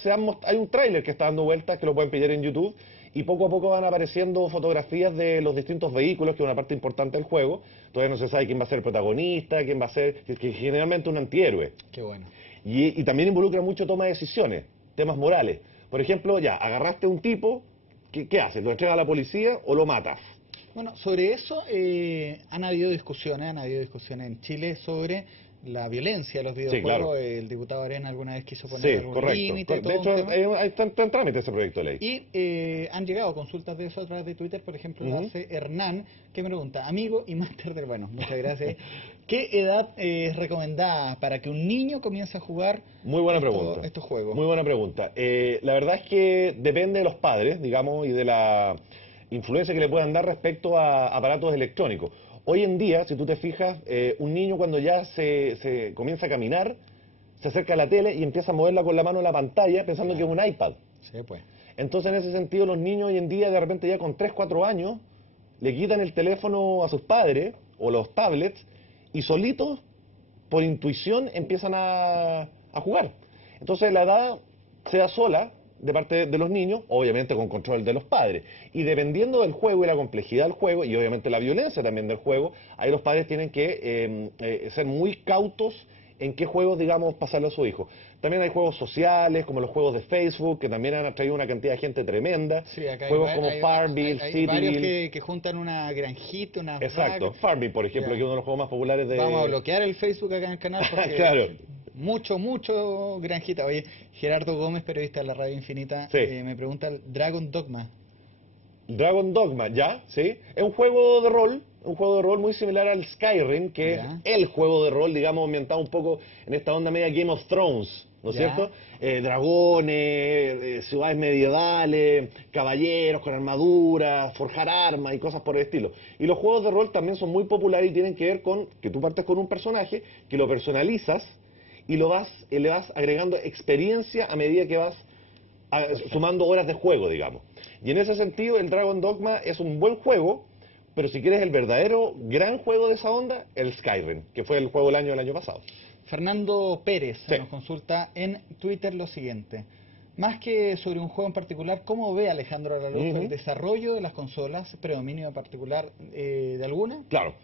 hay un tráiler que está dando vueltas, que lo pueden pillar en YouTube, y poco a poco van apareciendo fotografías de los distintos vehículos, que es una parte importante del juego. Todavía no se sabe quién va a ser el protagonista, quién va a ser, que generalmente un antihéroe. Qué bueno. Y también involucra mucho toma de decisiones, temas morales. Por ejemplo, ya, agarraste a un tipo, ¿qué haces? ¿Lo entregas a la policía o lo matas? Bueno, sobre eso han habido discusiones en Chile sobre la violencia de los videojuegos. Sí, claro. El diputado Arena alguna vez quiso poner algún límite. De hecho, está en trámite ese proyecto de ley. Y han llegado consultas de eso a través de Twitter, por ejemplo, lo hace Hernán, que me pregunta, amigo y máster del... Bueno, muchas gracias. ¿Qué edad es recomendada para que un niño comience a jugar Muy buena pregunta. estos juegos? Muy buena pregunta. La verdad es que depende de los padres, digamos, y de la influencia que le puedan dar respecto a aparatos electrónicos. Hoy en día, si tú te fijas, un niño cuando ya se comienza a caminar, se acerca a la tele y empieza a moverla con la mano en la pantalla pensando que es un iPad. Sí, pues. Entonces, en ese sentido, los niños hoy en día, de repente ya con 3, 4 años, le quitan el teléfono a sus padres o los tablets y solitos, por intuición, empiezan a jugar. Entonces, la edad se da sola de parte de los niños, obviamente con control de los padres. Y dependiendo del juego y la complejidad del juego, y obviamente la violencia también del juego, ahí los padres tienen que ser muy cautos en qué juegos, digamos, pasarle a su hijo. También hay juegos sociales, como los juegos de Facebook, que también han atraído una cantidad de gente tremenda. Sí, acá juegos hay, como Farmville, hay varios Cityville. que juntan una granjita, una... Exacto, Farmville, por ejemplo, que es uno de los juegos más populares de... Vamos a bloquear el Facebook acá en el canal porque... Claro. Mucho granjita. Oye, Gerardo Gómez, periodista de la Radio Infinita, Sí. me pregunta Dragon Dogma. Dragon Dogma, ¿ya? ¿Sí? Es un juego de rol muy similar al Skyrim, que Ya. es el juego de rol, digamos, ambientado un poco en esta onda media Game of Thrones, ¿no es Ya. cierto? Dragones, ciudades medievales, caballeros con armaduras, forjar armas y cosas por el estilo. Y los juegos de rol también son muy populares y tienen que ver con que tú partes con un personaje, que lo personalizas y le vas agregando experiencia a medida que vas sumando horas de juego, digamos. Y en ese sentido, el Dragon Dogma es un buen juego, pero si quieres el verdadero gran juego de esa onda, el Skyrim, que fue el juego del año pasado. Fernando Pérez Sí. nos consulta en Twitter lo siguiente. Más que sobre un juego en particular, ¿cómo ve Alejandro Aralujo el desarrollo de las consolas, predominio particular de alguna? Claro.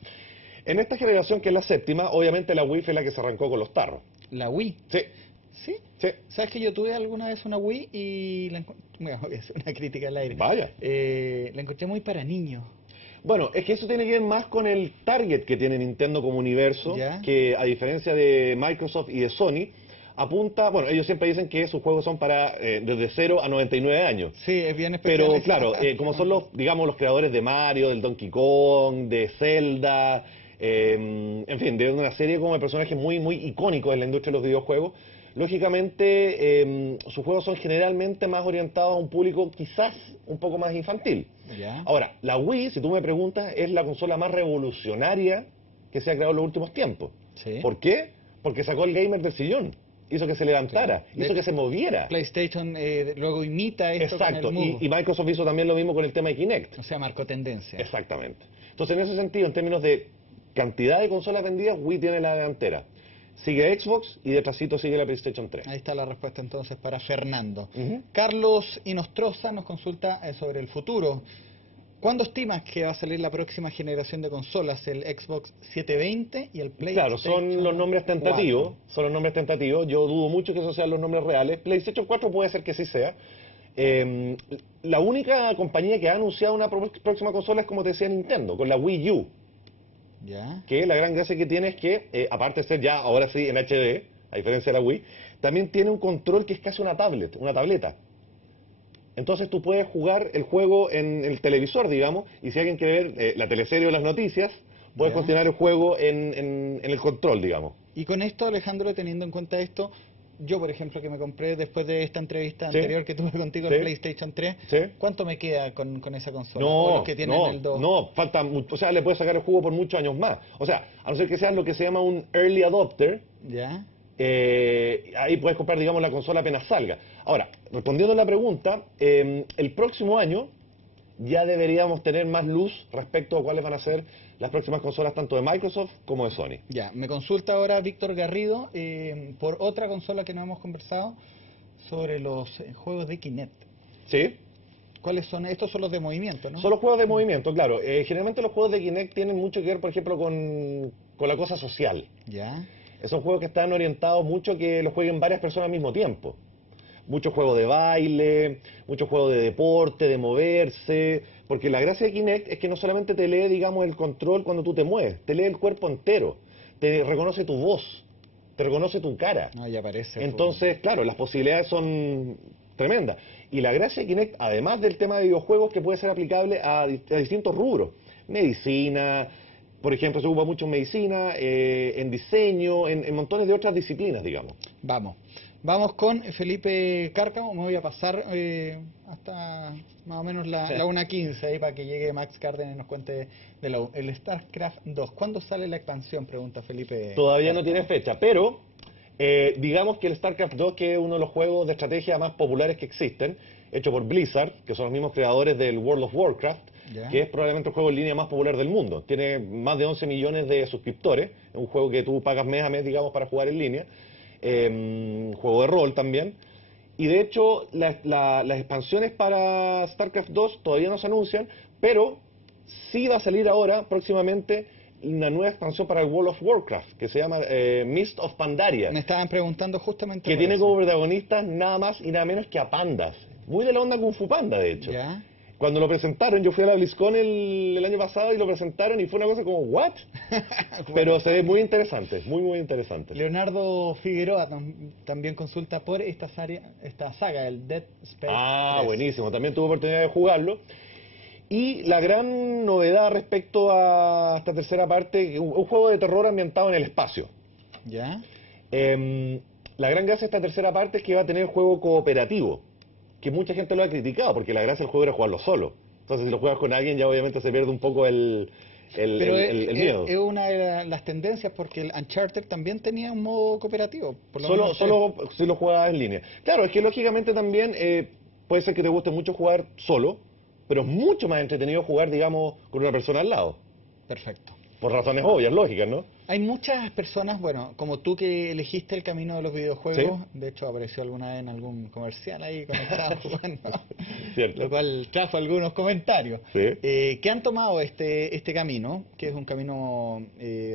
En esta generación, que es la séptima, obviamente la Wii fue la que se arrancó con los tarros. La Wii. Sí, ¿Sí? sí. ¿Sabes que yo tuve alguna vez una Wii y voy a hacer una crítica al aire? Vaya. La encontré muy para niños. Bueno, es que eso tiene que ver más con el target que tiene Nintendo como universo, Ya. que a diferencia de Microsoft y de Sony, apunta, bueno, ellos siempre dicen que sus juegos son para desde 0 a 99 años. Sí, es bien especial. Pero claro, como son los, digamos, los creadores de Mario, del Donkey Kong, de Zelda, en fin, de una serie como de personajes muy icónicos en la industria de los videojuegos, lógicamente sus juegos son generalmente más orientados a un público quizás un poco más infantil. Ya. Ahora, la Wii, si tú me preguntas, es la consola más revolucionaria que se ha creado en los últimos tiempos. Sí. ¿Por qué? Porque sacó el gamer del sillón, hizo que se levantara, Sí. hizo que se moviera. PlayStation luego imita esto Exacto, con el Move. y Microsoft hizo también lo mismo con el tema de Kinect. O sea, marcó tendencia. Exactamente. Entonces, en ese sentido, en términos de cantidad de consolas vendidas, Wii tiene la delantera. Sigue Xbox y detrásito sigue la PlayStation 3. Ahí está la respuesta entonces para Fernando. Ujú. Carlos Inostroza nos consulta sobre el futuro. ¿Cuándo estimas que va a salir la próxima generación de consolas? El Xbox 720 y el PlayStation Claro, son los nombres tentativos, 4. son los nombres tentativos. Yo dudo mucho que esos sean los nombres reales. PlayStation 4 puede ser que sí sea. La única compañía que ha anunciado una próxima consola es, como te decía, Nintendo, con la Wii U. Ya. Que la gran gracia que tiene es que, aparte de ser ya, ahora sí, en HD, a diferencia de la Wii, también tiene un control que es casi una tableta. Entonces tú puedes jugar el juego en el televisor, digamos, y si alguien quiere ver la teleserie o las noticias, puedes Ya. continuar el juego en el control, digamos. Y con esto, Alejandro, teniendo en cuenta esto, yo, por ejemplo, que me compré después de esta entrevista Sí. anterior que tuve contigo, Sí. el PlayStation 3, Sí. ¿cuánto me queda con esa consola? ¿O No, los que tienen el 2? falta, o sea, le puedes sacar el jugo por muchos años más. O sea, a no ser que seas lo que se llama un early adopter, ¿Ya? ahí puedes comprar, digamos, la consola apenas salga. Ahora, respondiendo a la pregunta, el próximo año ya deberíamos tener más luz respecto a cuáles van a ser las próximas consolas tanto de Microsoft como de Sony. Ya, me consulta ahora Víctor Garrido por otra consola que no hemos conversado sobre los juegos de Kinect. ¿Sí? ¿Cuáles son? Estos son los de movimiento, ¿no? Son los juegos de movimiento, claro. Generalmente los juegos de Kinect tienen mucho que ver, por ejemplo, con la cosa social. Ya. Son juegos que están orientados mucho a que los jueguen varias personas al mismo tiempo. Muchos juegos de baile, muchos juegos de deporte, de moverse, porque la gracia de Kinect es que no solamente te lee, digamos, el control cuando tú te mueves, te lee el cuerpo entero, te reconoce tu voz, te reconoce tu cara. No, ya aparece. Entonces, claro, las posibilidades son tremendas. Y la gracia de Kinect, además del tema de videojuegos, que puede ser aplicable a distintos rubros, medicina, por ejemplo, se ocupa mucho en medicina, en diseño, en montones de otras disciplinas, digamos. Vamos con Felipe Cárcamo. Me voy a pasar hasta más o menos la 1:15 ahí para que llegue Max Cárdenas y nos cuente el StarCraft 2. ¿Cuándo sale la expansión? Pregunta Felipe. Todavía no tiene fecha, pero digamos que el StarCraft 2, que es uno de los juegos de estrategia más populares que existen, hecho por Blizzard, que son los mismos creadores del World of Warcraft, Ya. que es probablemente el juego en línea más popular del mundo. Tiene más de 11 millones de suscriptores, es un juego que tú pagas mes a mes, digamos, para jugar en línea. Juego de rol también. Y de hecho, las expansiones para StarCraft 2 todavía no se anuncian, pero sí va a salir ahora, próximamente, una nueva expansión para el World of Warcraft, que se llama Mist of Pandaria, Me estaban preguntando justamente que por tiene eso. como protagonistas nada más y nada menos que a pandas. Muy de la onda Kung Fu Panda, de hecho. ¿Ya? Cuando lo presentaron, yo fui a la BlizzCon el año pasado y lo presentaron y fue una cosa como, ¿what? Pero se ve muy interesante, muy, muy interesante. Leonardo Figueroa también consulta por esta saga, el Dead Space 3. Buenísimo. También tuve oportunidad de jugarlo. Y la gran novedad respecto a esta tercera parte, un juego de terror ambientado en el espacio. ¿Ya? La gran gracia de esta tercera parte es que va a tener juego cooperativo, que mucha gente lo ha criticado, porque la gracia del juego era jugarlo solo. Entonces, si lo juegas con alguien, ya obviamente se pierde un poco el miedo. Es una de las tendencias porque el Uncharted también tenía un modo cooperativo. Por lo menos Solo si lo juegas en línea. Claro, es que lógicamente también puede ser que te guste mucho jugar solo, pero es mucho más entretenido jugar, digamos, con una persona al lado. Perfecto. Por razones obvias, lógicas, ¿no? Hay muchas personas, bueno, como tú que elegiste el camino de los videojuegos, Sí. de hecho apareció alguna vez en algún comercial ahí cuando estábamos jugando, Cierto. lo cual trajo algunos comentarios, Sí. que han tomado este camino, que es un camino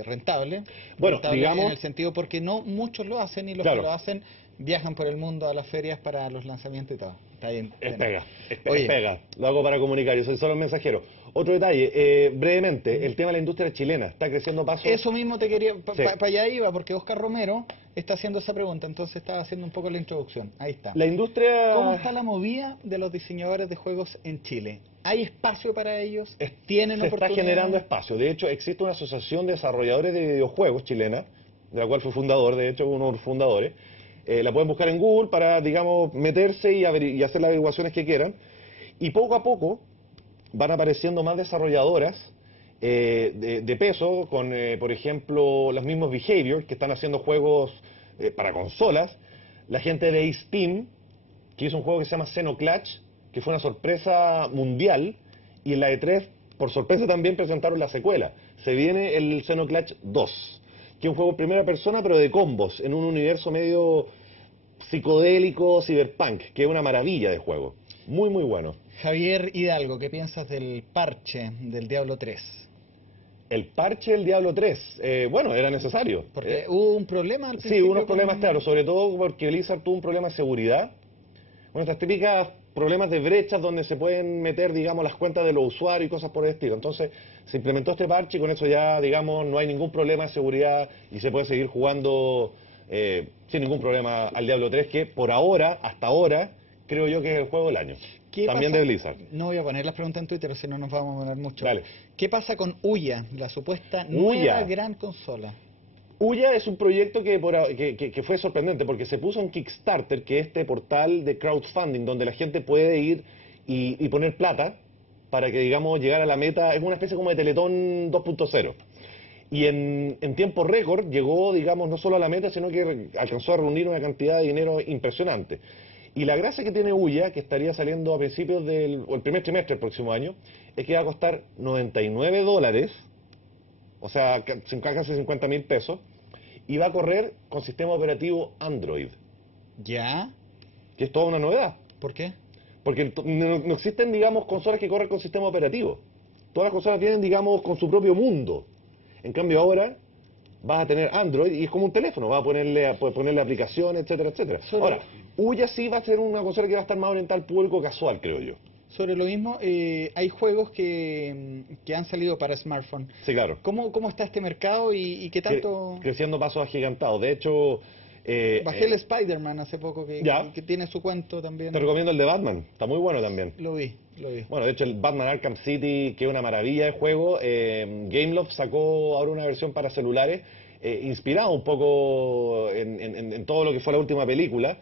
rentable, Bueno, rentable digamos- en el sentido porque no muchos lo hacen y los Claro. que lo hacen viajan por el mundo a las ferias para los lanzamientos y todo. Está bien. Es pega, es Oye. pega. Lo hago para comunicar, yo soy solo un mensajero. Otro detalle, brevemente, el tema de la industria chilena está creciendo a paso. Eso mismo te quería, Sí. para allá iba, porque Oscar Romero está haciendo esa pregunta, entonces estaba haciendo un poco la introducción. Ahí está. La industria ¿Cómo está la movida de los diseñadores de juegos en Chile? ¿Hay espacio para ellos? ¿Tienen se está oportunidad? generando espacio. De hecho, existe una asociación de desarrolladores de videojuegos chilena, de la cual fui fundador, de hecho, uno de los fundadores. La pueden buscar en Google para, digamos, meterse y hacer las averiguaciones que quieran. Y poco a poco van apareciendo más desarrolladoras de peso, con, por ejemplo, los mismos Behavior, que están haciendo juegos para consolas. La gente de Steam, que hizo un juego que se llama Xenoclash, que fue una sorpresa mundial, y en la E3, por sorpresa también presentaron la secuela. Se viene el Xenoclash 2, que es un juego en primera persona, pero de combos, en un universo medio psicodélico, cyberpunk, que es una maravilla de juego. Muy, muy bueno. Javier Hidalgo, ¿qué piensas del parche del Diablo 3? El parche del Diablo 3, bueno, era necesario. Porque hubo un problema al Sí, principio hubo unos con- problemas, claro, sobre todo porque Blizzard tuvo un problema de seguridad. Bueno, estas típicas problemas de brechas donde se pueden meter, digamos, las cuentas de los usuarios y cosas por el estilo. Entonces, se implementó este parche y con eso ya, digamos, no hay ningún problema de seguridad y se puede seguir jugando sin ningún problema al Diablo 3, que por ahora, hasta ahora, creo yo que es el juego del año. ¿Qué También pasa? de Blizzard. No voy a poner las preguntas en Twitter, si no nos vamos a poner mucho. Dale. ¿Qué pasa con Ouya, la supuesta Ouya. nueva gran consola? Ouya es un proyecto que fue sorprendente porque se puso en Kickstarter, que es este portal de crowdfunding donde la gente puede ir y poner plata para que, digamos, llegar a la meta. Es una especie como de Teletón 2.0. Y en tiempo récord llegó, digamos, no solo a la meta, sino que alcanzó a reunir una cantidad de dinero impresionante. Y la gracia que tiene Ouya, que estaría saliendo a principios o el primer trimestre del próximo año, es que va a costar $99, o sea, casi 50.000 pesos, y va a correr con sistema operativo Android, ¿Ya? que es toda una novedad. ¿Por qué? Porque no existen, digamos, consolas que corren con sistema operativo. Todas las consolas vienen, digamos, con su propio mundo. En cambio ahora vas a tener Android y es como un teléfono, vas a ponerle aplicaciones, etcétera, etcétera. Ahora, Ouya sí va a ser una consola que va a estar más orientada al público casual, creo yo. Sobre lo mismo, hay juegos que han salido para smartphone. Sí, claro. ¿Cómo está este mercado y qué tanto...? Creciendo pasos agigantados. De hecho... Bajé el Spider-Man hace poco, ¿Ya? que tiene su cuento también. Te recomiendo el de Batman, está muy bueno también. Lo vi. Bueno, de hecho el Batman Arkham City, que es una maravilla de juego, Gameloft sacó ahora una versión para celulares, inspirado un poco en todo lo que fue la última película,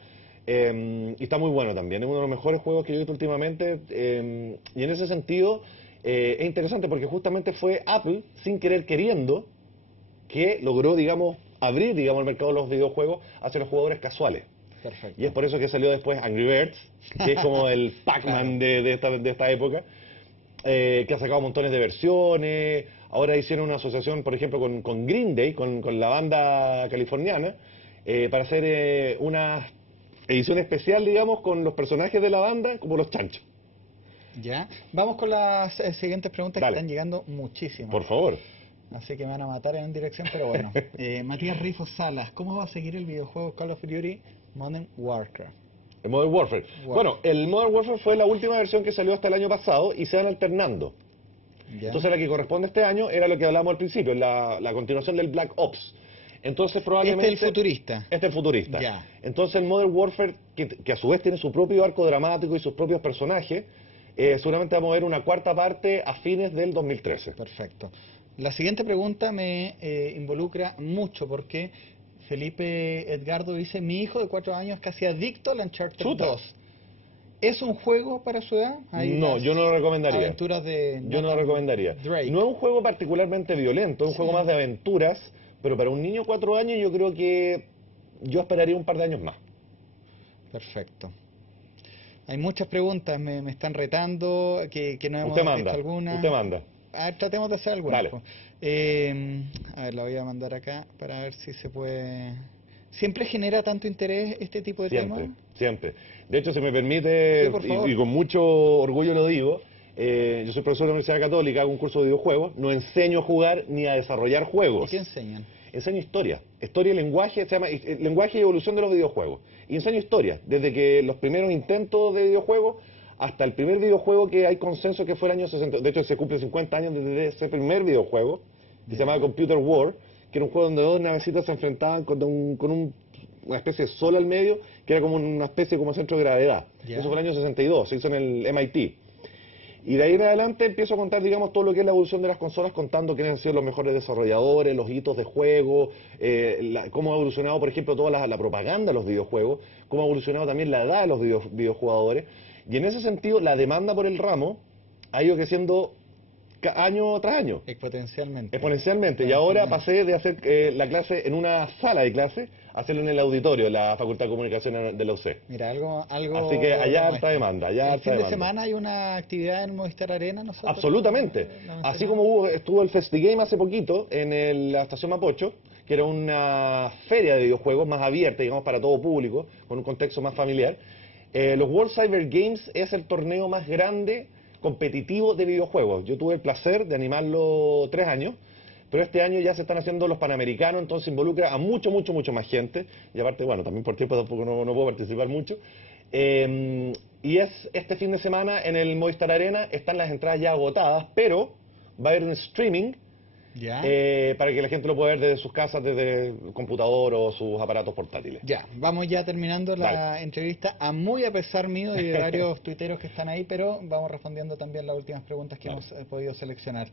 y está muy bueno también, es uno de los mejores juegos que yo he visto últimamente, y en ese sentido es interesante porque justamente fue Apple, sin querer queriendo, que logró, digamos, abrir, digamos, el mercado de los videojuegos hacia los jugadores casuales. Perfecto. Y es por eso que salió después Angry Birds, que es como el Pac-Man de esta época, que ha sacado montones de versiones. Ahora hicieron una asociación, por ejemplo, con Green Day, con la banda californiana, para hacer una edición especial, digamos, con los personajes de la banda, como los chanchos. Ya. Vamos con las siguientes preguntas. Dale. Que están llegando muchísimas. Por favor. Así que me van a matar en dirección, pero bueno. Matías Rifo Salas, ¿cómo va a seguir el videojuego Call of Duty Modern Warfare? El Modern Warfare. Bueno, el Modern Warfare fue la última versión que salió hasta el año pasado y se van alternando. ¿Ya? Entonces la que corresponde este año era lo que hablamos al principio, la continuación del Black Ops. Entonces probablemente... Este es el futurista. Este es el futurista. Ya. Entonces el Modern Warfare, que a su vez tiene su propio arco dramático y sus propios personajes, seguramente vamos a ver una cuarta parte a fines del 2013. Perfecto. La siguiente pregunta me involucra mucho porque Felipe Edgardo dice: mi hijo de 4 años casi adicto al Uncharted Chuta. 2. ¿Es un juego para su edad? No, yo no lo recomendaría. Aventuras de Yo no lo recomendaría. Drake. No es un juego particularmente violento, es un juego más de aventuras, pero para un niño de 4 años yo creo que yo esperaría un par de años más. Perfecto. Hay muchas preguntas, me están retando, que no hemos Usted manda, hecho alguna. usted manda. A ver, tratemos de hacer alguna. Dale. A ver, la voy a mandar acá para ver si se puede... ¿Siempre genera tanto interés este tipo de Siempre, temas? siempre. De hecho, si me permite, Sí, por favor. y con mucho orgullo lo digo, yo soy profesor de la Universidad Católica, hago un curso de videojuegos, no enseño a jugar ni a desarrollar ¿Y juegos. qué enseñan? Enseño historia y lenguaje, se llama lenguaje y evolución de los videojuegos. Y enseño historia, desde que los primeros intentos de videojuegos hasta el primer videojuego que hay consenso que fue el año 60. De hecho, se cumple 50 años desde ese primer videojuego, que se llamaba Computer War, que era un juego donde dos navecitas se enfrentaban con una especie de sol al medio, que era como una especie como centro de gravedad. Ya. Eso fue el año 62, se hizo en el MIT. Y de ahí en adelante empiezo a contar, digamos, todo lo que es la evolución de las consolas, contando quiénes han sido los mejores desarrolladores, los hitos de juego, cómo ha evolucionado, por ejemplo, toda la propaganda de los videojuegos, cómo ha evolucionado también la edad de los videojugadores. Y en ese sentido, la demanda por el ramo ha ido creciendo año tras año. Exponencialmente. Y ahora pasé de hacer la clase en una sala de clase a hacerlo en el auditorio de la Facultad de Comunicación de la UC. Mira, algo Así que allá harta demanda, allá ¿El harta fin de demanda. semana hay una actividad en Movistar Arena? Nosotros Absolutamente. Así como estuvo el FestiGame hace poquito en la estación Mapocho, que era una feria de videojuegos más abierta, digamos, para todo público, con un contexto más familiar. Los World Cyber Games es el torneo más grande competitivo de videojuegos. Yo tuve el placer de animarlo 3 años, pero este año ya se están haciendo los Panamericanos, entonces involucra a mucho más gente, y aparte, bueno, también por tiempo tampoco no puedo participar mucho. Y es este fin de semana en el Movistar Arena, están las entradas ya agotadas, pero va a haber un streaming Ya. para que la gente lo pueda ver desde sus casas, desde el computador o sus aparatos portátiles. Ya, vamos ya terminando la entrevista, muy a pesar mío y de varios tuiteros que están ahí, pero vamos respondiendo también las últimas preguntas que hemos podido seleccionar.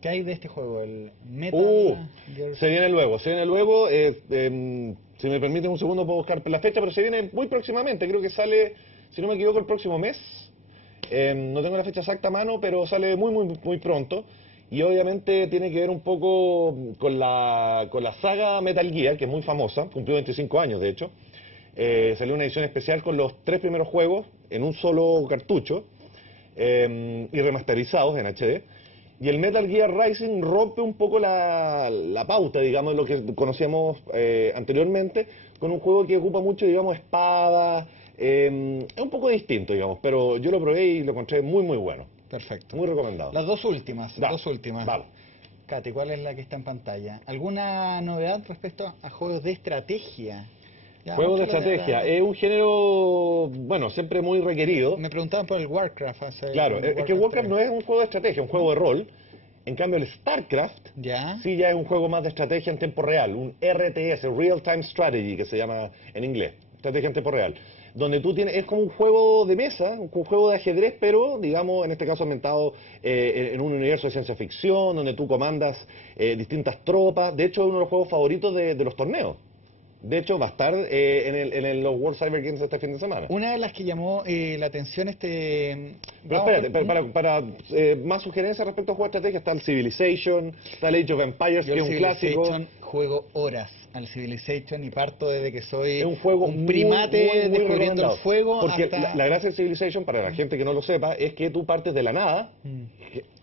¿Qué hay de este juego? El Metal Gear... Se viene luego, se viene luego. Si me permiten un segundo puedo buscar la fecha, pero se viene muy próximamente. Creo que sale, si no me equivoco, el próximo mes. No tengo la fecha exacta a mano, pero sale muy pronto. Y obviamente tiene que ver un poco con la saga Metal Gear, que es muy famosa, cumplió 25 años de hecho. Salió una edición especial con los 3 primeros juegos en un solo cartucho y remasterizados en HD. Y el Metal Gear Rising rompe un poco la pauta, digamos, de lo que conocíamos anteriormente, con un juego que ocupa mucho, digamos, espadas. Es un poco distinto, digamos, pero yo lo probé y lo encontré muy bueno. Perfecto. Muy recomendado. Las dos últimas, Da, dos últimas. vale. Katy, ¿cuál es la que está en pantalla? ¿Alguna novedad respecto a juegos de estrategia? Ya, Juegos de mucho estrategia, es un género, bueno, siempre muy requerido. Me preguntaban por el Warcraft Claro, es que Warcraft no es un juego de estrategia, es un juego de rol. En cambio el StarCraft ¿Ya? sí ya es un juego más de estrategia en tiempo real, un RTS, Real Time Strategy, que se llama en inglés, estrategia en tiempo real. Donde tú tienes, es como un juego de mesa, un juego de ajedrez, pero digamos, en este caso ambientado en un universo de ciencia ficción, donde tú comandas distintas tropas. De hecho, es uno de los juegos favoritos de los torneos. De hecho, va a estar en los World Cyber Games este fin de semana. Una de las que llamó la atención Pero espérate, para más sugerencias respecto a juegos de estrategia está el Civilization, está el Age of Empires, Yo que es un clásico. Juego horas al Civilization y parto desde que soy Es un juego primate muy descubriendo recomendado. el fuego. Porque hasta... la gracia del Civilization, para la gente que no lo sepa, es que tú partes de la nada.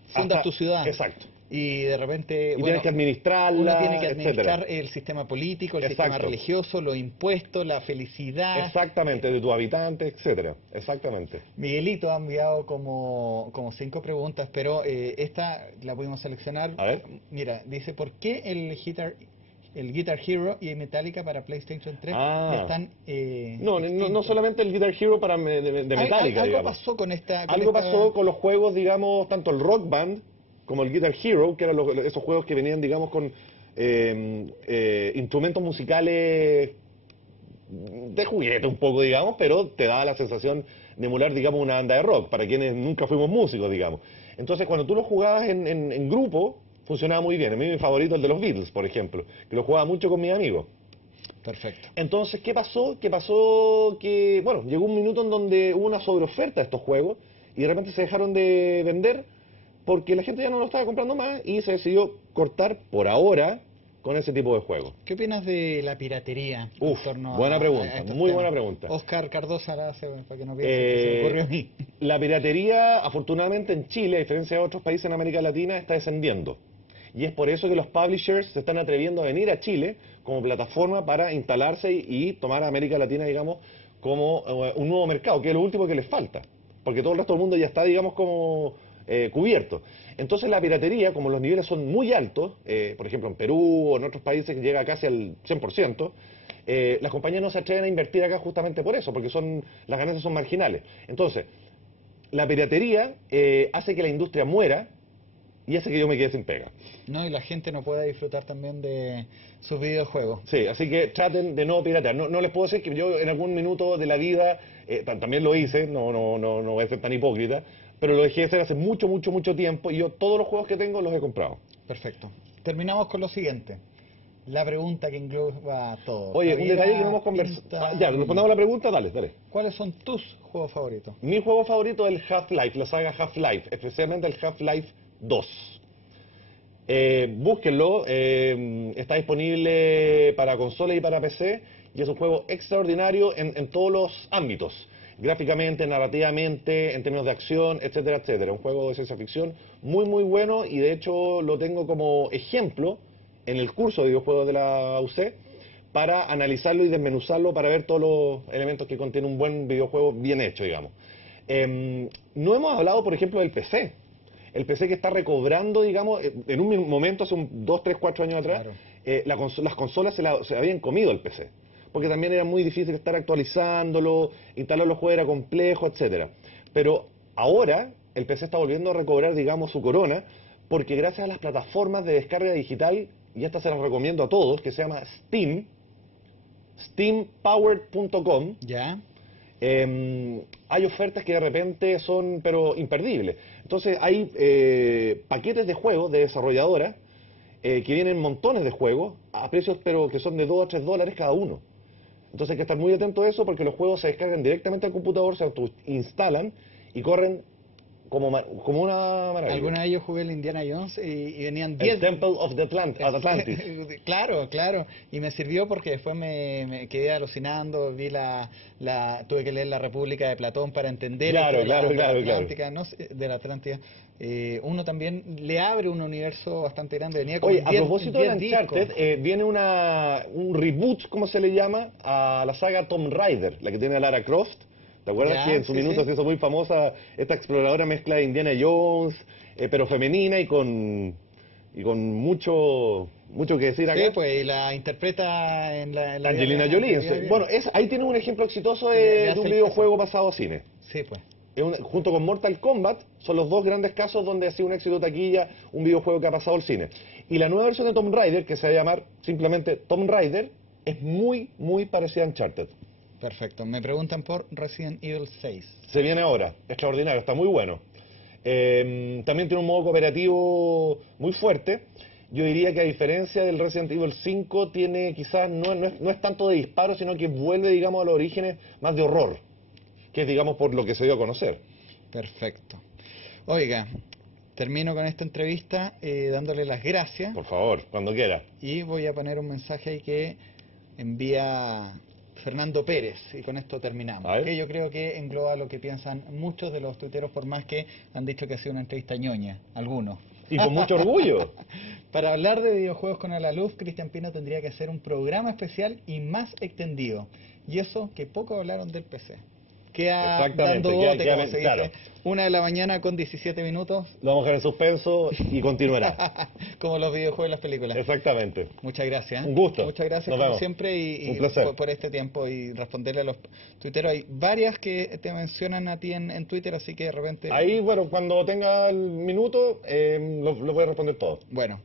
Fundas tu ciudad. Exacto. Y de repente, Y tienes que administrarla, uno tiene que administrar etcétera. el sistema político, el Exacto. sistema religioso, los impuestos, la felicidad. Exactamente, de tus habitantes, etcétera. Exactamente. Miguelito ha enviado como 5 preguntas, pero esta la pudimos seleccionar. A ver. Mira, dice, ¿por qué el Guitar Hero y Metallica para PlayStation 3 ya están no solamente el Guitar Hero para de Metallica, algo digamos. pasó con esta... Algo pasó con los juegos, digamos, tanto el Rock Band como el Guitar Hero, que eran esos juegos que venían, digamos, con instrumentos musicales de juguete un poco, digamos, pero te daba la sensación de emular, digamos, una banda de rock, para quienes nunca fuimos músicos, digamos. Entonces, cuando tú lo jugabas en grupo, funcionaba muy bien. A mí mi favorito es el de los Beatles, por ejemplo, que lo jugaba mucho con mis amigos. Perfecto. Entonces, ¿qué pasó? Que, bueno, llegó un minuto en donde hubo una sobreoferta de estos juegos y de repente se dejaron de vender porque la gente ya no lo estaba comprando más y se decidió cortar por ahora con ese tipo de juegos. ¿Qué opinas de la piratería? Buena pregunta, muy buena pregunta. Oscar Cardosa la hace para que no piense que se me ocurrió a mí. La piratería, afortunadamente en Chile, a diferencia de otros países en América Latina, está descendiendo. Y es por eso que los publishers se están atreviendo a venir a Chile como plataforma para instalarse y tomar a América Latina, digamos, como un nuevo mercado, que es lo último que les falta. Porque todo el resto del mundo ya está, digamos, como cubierto. Entonces la piratería, como los niveles son muy altos, por ejemplo en Perú o en otros países que llega casi al 100%, las compañías no se atreven a invertir acá justamente por eso, porque las ganancias son marginales. Entonces, la piratería hace que la industria muera y hace que yo me quede sin pega. No, y la gente no pueda disfrutar también de sus videojuegos. Sí, así que traten de no piratear. No les puedo decir que yo en algún minuto de la vida también lo hice, no voy a ser tan hipócrita, pero lo dejé de hacer hace mucho tiempo y yo todos los juegos que tengo los he comprado. Perfecto. Terminamos con lo siguiente. La pregunta que engloba todo. Oye, un detalle que no hemos conversado. Ya, respondamos la pregunta, dale. ¿Cuáles son tus juegos favoritos? Mi juego favorito es el Half-Life, la saga Half-Life, especialmente el Half-Life 2. Búsquenlo, está disponible para consola y para PC y es un juego extraordinario en todos los ámbitos, gráficamente, narrativamente, en términos de acción, etcétera, etcétera. Un juego de ciencia ficción muy bueno y de hecho lo tengo como ejemplo en el curso de videojuegos de la UC para analizarlo y desmenuzarlo para ver todos los elementos que contiene un buen videojuego bien hecho, digamos. No hemos hablado, por ejemplo, del PC. El PC que está recobrando, digamos, en un momento, hace 2, 3, 4 años atrás, claro. Las consolas se habían comido el PC. Porque también era muy difícil estar actualizándolo, instalar los juegos era complejo, etcétera. Pero ahora el PC está volviendo a recobrar, digamos, su corona, porque gracias a las plataformas de descarga digital, y esta se las recomiendo a todos, que se llama Steam, steampowered.com. Ya. Hay ofertas que de repente son, pero imperdibles. Entonces hay paquetes de juegos de desarrolladoras que vienen montones de juegos a precios pero que son de $2 a $3 cada uno. Entonces hay que estar muy atento a eso porque los juegos se descargan directamente al computador, se autoinstalan y corren como una maravilla. Alguna de ellos jugué el Indiana Jones y venían El 10... Temple of the Atlantis. Claro, claro. Y me sirvió porque después me quedé alucinando, tuve que leer La República de Platón para entender Claro, esto de claro, de claro, la Atlántica, no sé, de la Atlántida. Uno también le abre un universo bastante grande. Venía con Oye, a 10 propósito de 10 Uncharted, discos. viene un reboot, ¿cómo se le llama? A la saga Tomb Raider, la que tiene a Lara Croft. ¿Te acuerdas Ya, que en su sí, minuto sí. se hizo muy famosa esta exploradora mezcla de Indiana Jones, pero femenina y con mucho que decir Sí, acá? pues, y la interpreta en la vida Angelina real, Jolie. en la vida real. Bueno, ahí tienes un ejemplo exitoso Le de hace un el videojuego pasado a cine. Sí, pues. Junto con Mortal Kombat, son los dos grandes casos donde ha sido un éxito de taquilla un videojuego que ha pasado al cine. Y la nueva versión de Tomb Raider, que se va a llamar simplemente Tomb Raider, es muy, muy parecida a Uncharted. Perfecto. Me preguntan por Resident Evil 6. Se viene ahora, extraordinario, está muy bueno. También tiene un modo cooperativo muy fuerte. Yo diría que a diferencia del Resident Evil 5, tiene quizás no es tanto de disparo, sino que vuelve, digamos, a los orígenes más de horror, que es, digamos, por lo que se dio a conocer. Perfecto. Oiga, termino con esta entrevista dándole las gracias Por favor, cuando quiera. y voy a poner un mensaje ahí que envía Fernando Pérez y con esto terminamos. A ver. Que yo creo que engloba lo que piensan muchos de los tuiteros, por más que han dicho que ha sido una entrevista ñoña, algunos. Y con mucho orgullo. Para hablar de videojuegos con A la Luz, Cristian Pino tendría que hacer un programa especial y más extendido. Y eso que poco hablaron del PC. Queda Exactamente, dando bote, queda- como se dice. claro. 1 de la mañana con 17 minutos, Lo vamos a dejar en suspenso y continuará. como los videojuegos y las películas. Exactamente. Muchas gracias. Un gusto. Muchas gracias Nos como vemos. siempre y Un placer. por este tiempo y responderle a los tuiteros. Hay varias que te mencionan a ti en Twitter, así que de repente... Ahí, bueno, cuando tenga el minuto, lo voy a responder todo. Bueno,